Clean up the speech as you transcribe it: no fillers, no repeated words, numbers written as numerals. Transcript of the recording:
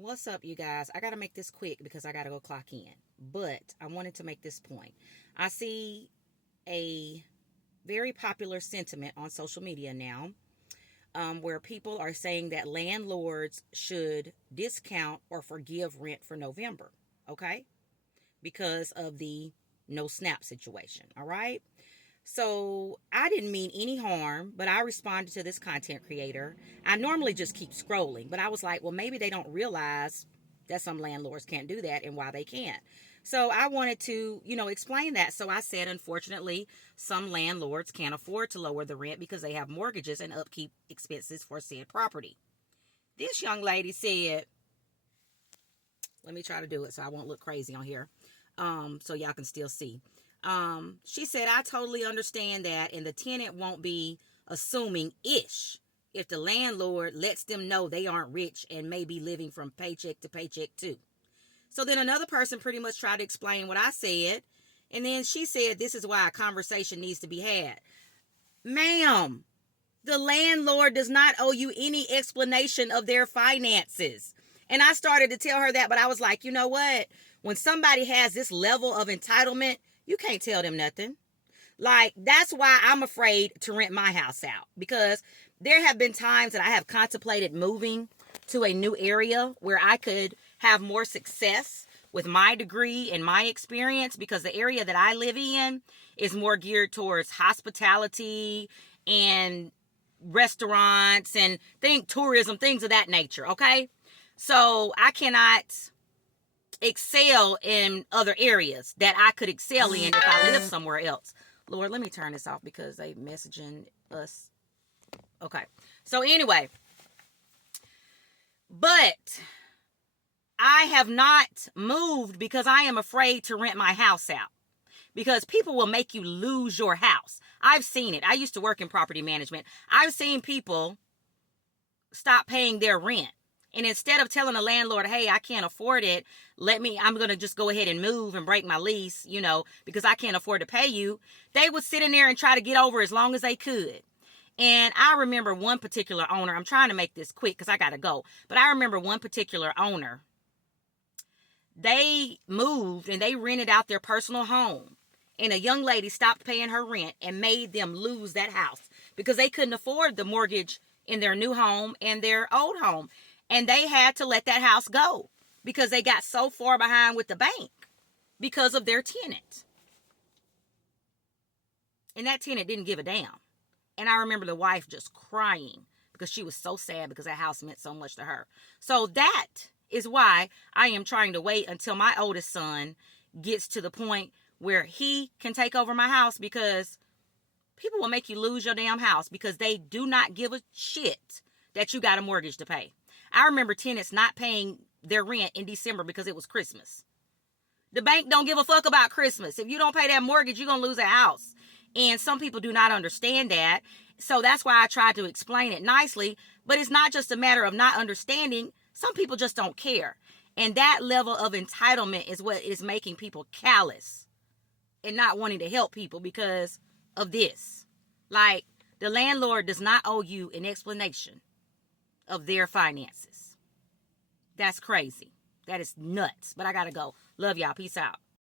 What's up, you guys? I got to make this quick because I got to go clock in. But I wanted to make this point. I see a very popular sentiment on social media now where people are saying that landlords should discount or forgive rent for November, okay? Because of the no snap situation, all right? So I didn't mean any harm, but I responded to this content creator. I normally just keep scrolling, but I was like, well, maybe they don't realize that some landlords can't do that and why they can't. So I wanted to, explain that. So I said, unfortunately, some landlords can't afford to lower the rent because they have mortgages and upkeep expenses for said property. This young lady said, let me try to do it so I won't look crazy on here, so y'all can still see. She said, I totally understand that, and the tenant won't be assuming ish if the landlord lets them know they aren't rich and may be living from paycheck to paycheck too. So then another person pretty much tried to explain what I said, and then she said, this is why a conversation needs to be had. Ma'am, the landlord does not owe you any explanation of their finances. And I started to tell her that, but I was like, you know what? When somebody has this level of entitlement, you can't tell them nothing. Like, that's why I'm afraid to rent my house out, because there have been times that I have contemplated moving to a new area where I could have more success with my degree and my experience, because the area that I live in is more geared towards hospitality and restaurants and tourism, things of that nature. Okay. So I cannot excel in other areas that I could excel in if I lived somewhere else. Lord, let me turn this off because they messaging us. Okay. So anyway, but I have not moved because I am afraid to rent my house out, because people will make you lose your house. I've seen it. I used to work in property management. I've seen people stop paying their rent. And instead of telling the landlord, hey, I can't afford it, I'm going to just go ahead and move and break my lease, because I can't afford to pay you, they would sit in there and try to get over as long as they could. And I remember one particular owner, I'm trying to make this quick because I got to go, but I remember one particular owner, they moved and they rented out their personal home. And a young lady stopped paying her rent and made them lose that house because they couldn't afford the mortgage in their new home and their old home. And they had to let that house go because they got so far behind with the bank because of their tenant. And that tenant didn't give a damn. And I remember the wife just crying because she was so sad because that house meant so much to her. So that is why I am trying to wait until my oldest son gets to the point where he can take over my house, because people will make you lose your damn house because they do not give a shit that you got a mortgage to pay. I remember tenants not paying their rent in December because it was Christmas. The bank don't give a fuck about Christmas. If you don't pay that mortgage, you're going to lose a house. And some people do not understand that. So that's why I tried to explain it nicely. But it's not just a matter of not understanding. Some people just don't care. And that level of entitlement is what is making people callous and not wanting to help people because of this. Like, the landlord does not owe you an explanation of their finances. That's crazy. That is nuts. But I gotta go. Love y'all. Peace out.